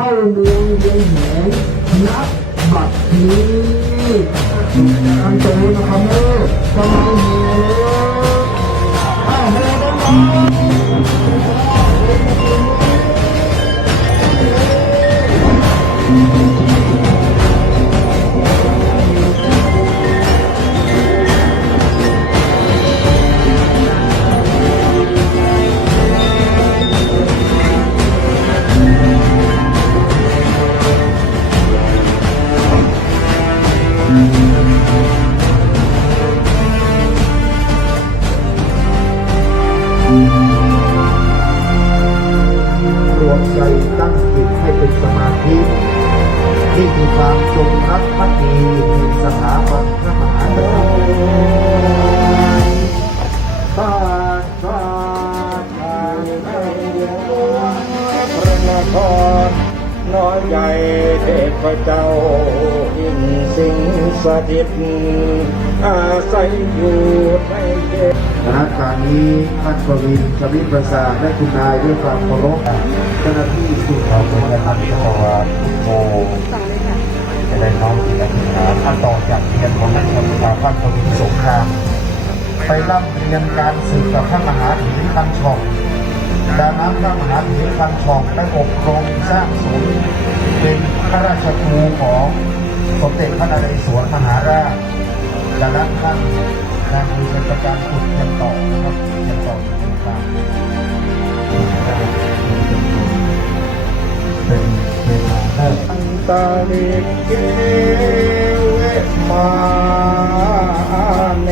เข้าเมืองเวียงแหงนับบัตรนี้อันโตนะครับเออกำลังเหอ้าวเฮ้ดัง รวมใจตั้งจิตให้เป็นสมาธิ ที่มีความจงรักภักดีสถาบันพระมหากษัตริย์ข้าข้าข้าพระนครน้อยใหญ่เทพเจ้าอินสิงสถิตอาศัยอยู่ในเข ตคณะการนี้ท่านประวินชวิประสาทและคุณนายด้วยความเคารพเจ้าหน้าที่สุขภาพและท่านที่วาโทจะได้น้อมจิตอธิษฐานท่านต่อจากเรียนของท่านชวิชาท่านประวินสงครามไปร่ำเรียนการสืบกับพระมหาถีคันชองดังนั้นพระมหาถีคันชองได้อบรมสร้างศูนย์เป็นพระราชครูของสมเด็จพระนเรศวรมหาราชดังนั้นท่าน นางมีเป็นประการขุดยังต่อนะครับยังต่อเรียนตามเป็นเวลาได้อันตาลิเกเวมาเน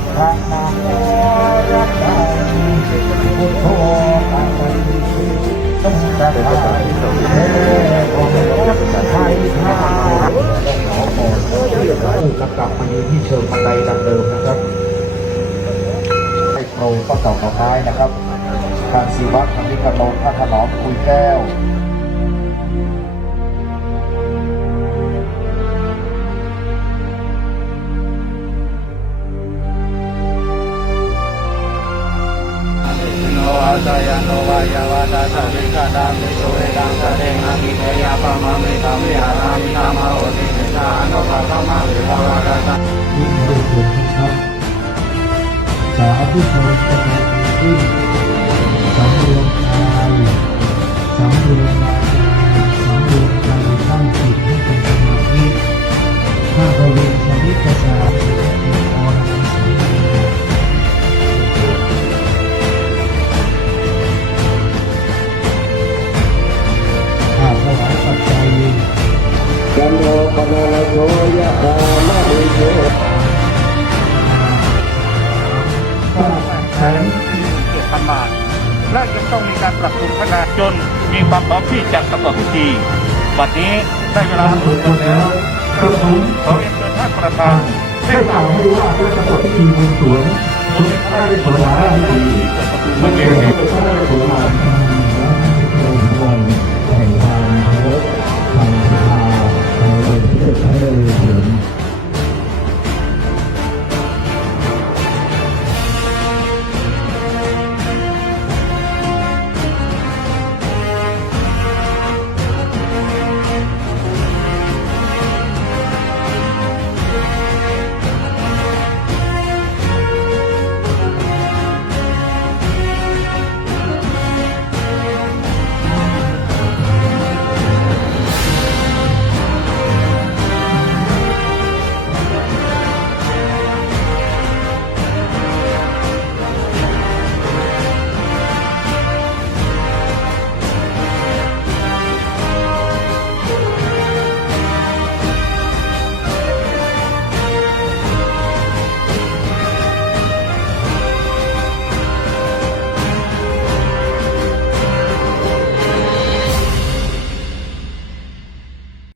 พพะนามรัตตังพุทโธตังสมุทตะไทยเทโกไทยทาแล้วกลับมาอยู่ที่เชิงบันไดดังเดิมนะครับให้โปรยข้อต่อต่อท้ายนะครับการสีวัดธรรมิกโนพระถนอมคุยแก้ว โนอาตายโนวายาวาตาสัพพิกาตามิโสเวตังสะเดมามิเตยาปะมะมิตามิหารามิตามาโอติมิตาโนภะคะมาวิภาวะตายิ่งได้เห็นชัดสาธุชนจะมีขึ้นสำรวมกายสำรวมวาจาสำรวมใจตั้งจิตให้เป็นสมาธิถ้าเราเรียนชนิดภา โนปนาโชยะอามาริโชแสนเจ็ดพันบาทและยังต้องมีการปรับปรุงพัฒนาจนมีความพร้อมที่จะประกอบพิธีวันนี้ได้เวลาทำถูกหมดแล้วกระผมขอเรียนเชิญท่านประธานได้กล่าวให้รู้ว่าด้วยประกอบพิธีบวงสรวงสมเด็จพระนเรศวรมหาราชบดีไม่เกี่ยวกับพระนเรศวรมหาราช